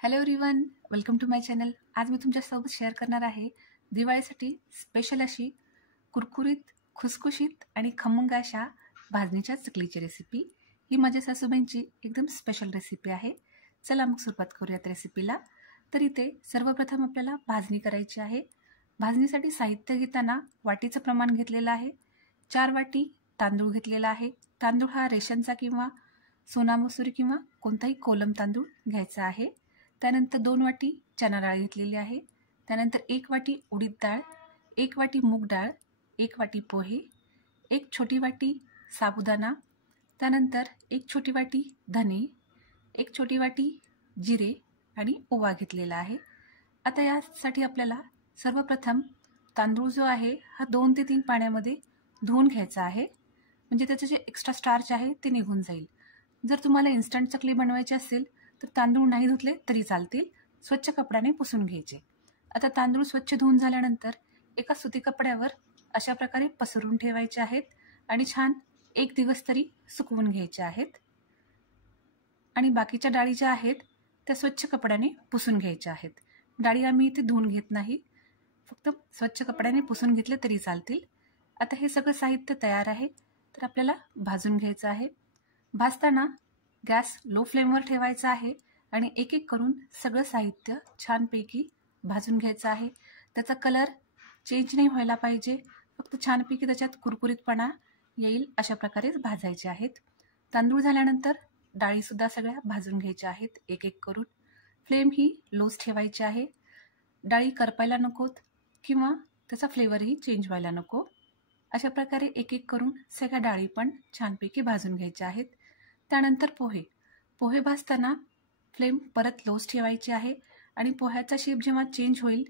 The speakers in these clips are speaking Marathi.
Hello everyone, welcome to my channel. आज मी तुमच्यासोबत शेअर करणार आहे दिवाळीसाठी स्पेशल अशी कुरकुरीत, खुसखुशीत आणि खमंग अशा भाजणीच्या चकलीची रेसिपी. ही माझ्या सासूबाईंची एकदम स्पेशल रेसिपी आहे. चला मग सुरुवात करूयात रेसिपीला. तर इथे सर्वप्रथम आपल्याला भाजणी करायची आहे. भाजणीसाठी साहित्य घेताना वाटीचं प्रमाण घेतलेलं आहे. 4 वाटी तांदूळ घेतलेला आहे. तांदूळ हा रेशनचा किंवा सोना मसुरी किंवा कोणताही कोलम तांदूळ घ्यायचा आहे. त्यानंतर 2 वाटी चना डाळ घेतलेली आहे. त्यानंतर 1 वाटी उडीद डाळ, 1 वाटी मूग डाळ, 1 वाटी पोहे, 1 छोटी वाटी साबुदाणा, त्यानंतर 1 छोटी वाटी धने, 1 छोटी वाटी जिरे आणि ओवा घेतलेला आहे. आता यासाठी आपल्याला सर्वप्रथम तांदूळ जो आहे हा 2 ते 3 पाण्यामध्ये धुवून घ्यायचा आहे, म्हणजे त्याचं जे एक्स्ट्रा स्टार्च आहे ते निघून जाईल. जर तुम्हाला इन्स्टंट चकली बनवायची असेल तर तांदूळ नाही धुतले तरी चालतील, स्वच्छ कपड्याने पुसून घ्यायचे. आता तांदूळ स्वच्छ धुवून झाल्यानंतर एका सुती कपड्यावर अशा प्रकारे पसरून ठेवायचे आहेत आणि छान 1 दिवस तरी सुकवून घ्यायचे आहेत. आणि बाकीच्या डाळी ज्या आहेत त्या स्वच्छ कपड्याने पुसून घ्यायच्या आहेत. डाळी आम्ही इथे धुवून घेत नाही, फक्त स्वच्छ कपड्याने पुसून घेतले तरी चालतील. आता हे सगळं साहित्य तयार आहे, तर आपल्याला भाजून घ्यायचं आहे. भाजताना गॅस लो फ्लेमवर ठेवायचा आहे आणि एक एक करून सगळं साहित्य छानपैकी भाजून घ्यायचं आहे. त्याचा कलर चेंज नाही व्हायला पाहिजे, फक्त छानपैकी त्याच्यात कुरकुरीतपणा येईल अशा प्रकारे भाजायचे आहेत. तांदूळ झाल्यानंतर डाळीसुद्धा सगळ्या भाजून घ्यायच्या आहेत एक एक करून. फ्लेम ही लोच ठेवायची आहे. डाळी करपायला नकोत किंवा त्याचा फ्लेवरही चेंज व्हायला नको. अशा प्रकारे एक एक करून सगळ्या डाळी पण छानपैकी भाजून घ्यायच्या आहेत. त्यानंतर पोहे भाजताना फ्लेम परत लोच ठेवायची आहे आणि पोह्याचा शेप जेव्हा चेंज होईल,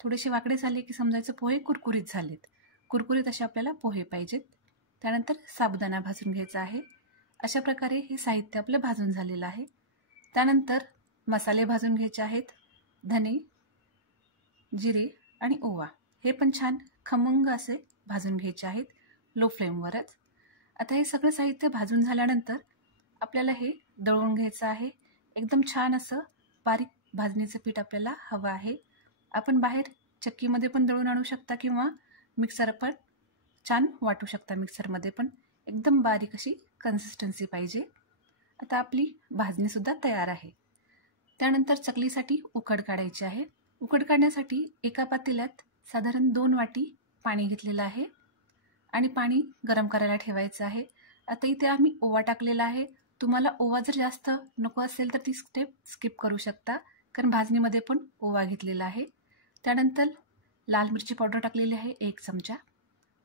थोडेसे वाकडे झाले की समजायचं पोहे कुरकुरीत झालेत. कुरकुरीत असे आपल्याला पोहे पाहिजेत. त्यानंतर साबुदाणा भाजून घ्यायचा आहे. अशा प्रकारे हे साहित्य आपलं भाजून झालेलं आहे. त्यानंतर मसाले भाजून घ्यायचे आहेत. धने, जिरे आणि ओवा हे पण छान खमंग असे भाजून घ्यायचे आहेत लो फ्लेमवरच. आता हे सगळं साहित्य भाजून झाल्यानंतर आपल्याला हे दळून घ्यायचं आहे. एकदम छान असं बारीक भाजणीचं पीठ आपल्याला हवं आहे. आपण बाहेर चक्कीमध्ये पण दळून आणू शकता किंवा मिक्सर पण छान वाटू शकता. मिक्सरमध्ये पण एकदम बारीक अशी कन्सिस्टन्सी पाहिजे. आता आपली भाजणीसुद्धा तयार आहे. त्यानंतर चकलीसाठी उकड काढायची आहे. उकड काढण्यासाठी एका पातेल्यात साधारण 2 वाटी पाणी घेतलेलं आहे आणि पाणी गरम करायला ठेवायचं आहे. आता इथे आम्ही ओवा टाकलेला आहे. तुम्हाला ओवा जर जास्त नको असेल तर ती स्टेप स्किप करू शकता, कारण भाजणीमध्ये पण ओवा घेतलेला आहे. त्यानंतर लाल मिरची पावडर टाकलेली आहे 1 चमचा.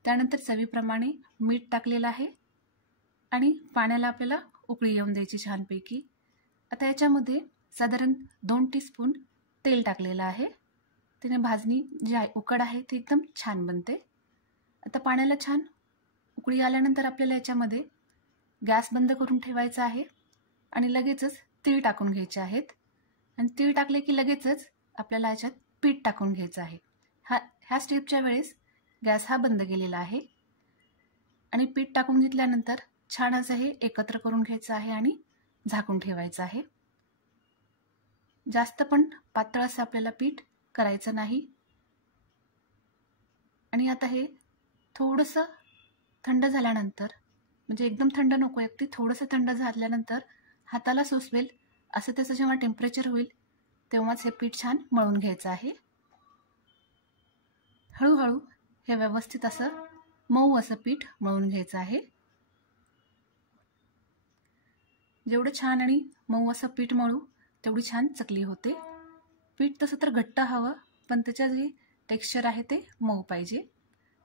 त्यानंतर चवीप्रमाणे मीठ टाकलेलं आहे आणि पाण्याला आपल्याला उकळी येऊन द्यायची छानपैकी. आता याच्यामध्ये साधारण 2 टीस्पून तेल टाकलेलं आहे. त्याने भाजणी जी आहे उकड आहे ती एकदम छान बनते. आता पाण्याला छान उकळी आल्यानंतर आपल्याला याच्यामध्ये गॅस बंद करून ठेवायचा आहे आणि लगेचच तीळ टाकून घ्यायचे आहेत. आणि तीळ टाकले की लगेचच आपल्याला याच्यात पीठ टाकून घ्यायचं आहे. ह्या स्टेपच्या वेळेस गॅस हा बंद केलेला आहे आणि पीठ टाकून घेतल्यानंतर छान असं हे एकत्र करून घ्यायचं आहे आणि झाकून ठेवायचं आहे. जास्त पण पातळ असं आपल्याला पीठ करायचं नाही. आणि आता हे थोडंसं थंड झाल्यानंतर, म्हणजे एकदम थंड नको, अगदी थोडंसं थंड झाल्यानंतर हाताला सोसवेल असं त्याचं जेव्हा टेम्परेचर होईल तेव्हाच हे पीठ छान मळून घ्यायचं आहे. हळूहळू हे व्यवस्थित असं मऊ असं पीठ मळून घ्यायचं आहे. जेवढं छान आणि मऊ असं पीठ मळू तेवढी छान चकली होते. पीठ तसं तर घट्ट हवं, पण त्याचं जे टेक्स्चर आहे ते मऊ पाहिजे.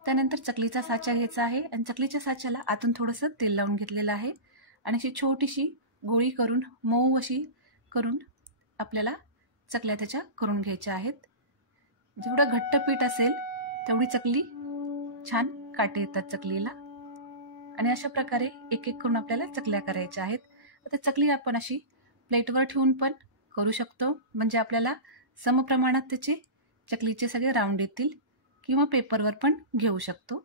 त्यानंतर चकलीचा साचा घ्यायचा आहे आणि चकलीच्या साच्याला आतून थोडंसं तेल लावून घेतलेलं आहे आणि अशी छोटीशी गोळी करून मऊ अशी करून आपल्याला चकल्या त्याच्या करून घ्यायच्या आहेत. जेवढं घट्ट पीठ असेल तेवढी चकली छान काटे येतात चकलीला. आणि अशा प्रकारे एक एक करून आपल्याला चकल्या करायच्या आहेत. आता चकली आपण अशी प्लेटवर ठेवून पण करू शकतो, म्हणजे आपल्याला समप्रमाणात त्याचे चकलीचे सगळे राऊंड येतील, किंवा पेपरवर पण घेऊ शकतो.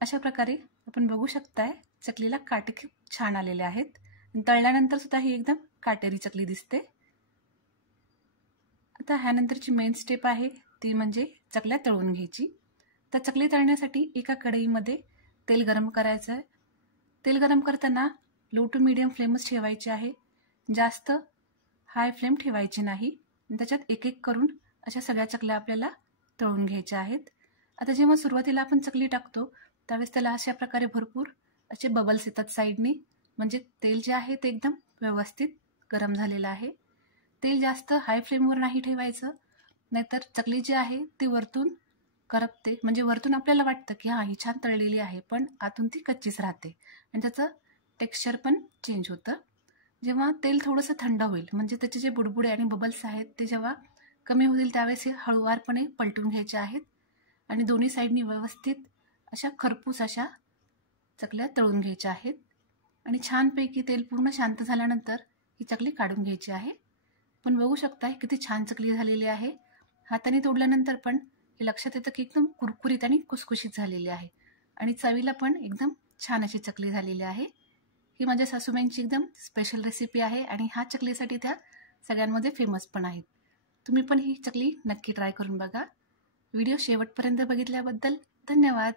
अशा प्रकारे आपण बघू शकताय चकलीला काटे खूप छान आलेले आहेत. तळल्यानंतर सुद्धा ही एकदम काटेरी चकली दिसते. आता ह्यानंतरची मेन स्टेप आहे ती म्हणजे चकल्या तळून घ्यायची. तर चकली तळण्यासाठी एका कढईमध्ये तेल गरम करायचं आहे. तेल गरम करताना लो टू मीडियम फ्लेमच ठेवायची आहे, जास्त हाय फ्लेम ठेवायची नाही. त्याच्यात एक एक करून अशा सगळ्या चकल्या आपल्याला तळून घ्यायच्या आहेत. आता जेव्हा सुरुवातीला आपण चकली टाकतो त्यावेळेस त्याला अशा प्रकारे भरपूर असे बबल्स येतात साईडनी, म्हणजे तेल जे आहे ते एकदम व्यवस्थित गरम झालेलं आहे. तेल जास्त हाय फ्लेमवर नाही ठेवायचं, नाहीतर चकली जी आहे ती वरतून करपते, म्हणजे वरतून आपल्याला वाटतं की हां ही छान तळलेली आहे, पण आतून ती कच्चीच राहते आणि त्याचं टेक्स्चर पण चेंज होतं. जेव्हा तेल थोडंसं थंड होईल, म्हणजे त्याचे जे बुडबुडे आणि बबल्स आहेत ते जेव्हा कमी होतील त्यावेळेस हे हळूवारपणे पलटून घ्यायचे आहेत आणि दोन्ही साईडनी व्यवस्थित अशा खरपूस अशा चकल्या तळून घ्यायच्या आहेत. आणि छानपैकी तेल पूर्ण शांत झाल्यानंतर ही चकली काढून घ्यायची आहे. पण बघू शकताय किती छान चकली झालेली आहे. हाताने तोडल्यानंतर पण हे लक्षात येतं की एकदम कुरकुरीत आणि कुसकुशीत झालेली आहे आणि चवीला पण एकदम छान अशी चकली झालेली आहे. ही माझ्या सासूबाईंची एकदम स्पेशल रेसिपी आहे आणि ह्या चकलीसाठी त्या सगळ्यांमध्ये फेमस पण आहेत. तुम्ही पण ही चकली नक्की ट्राय करून बघा. व्हिडिओ शेवटपर्यंत बघितल्याबद्दल धन्यवाद.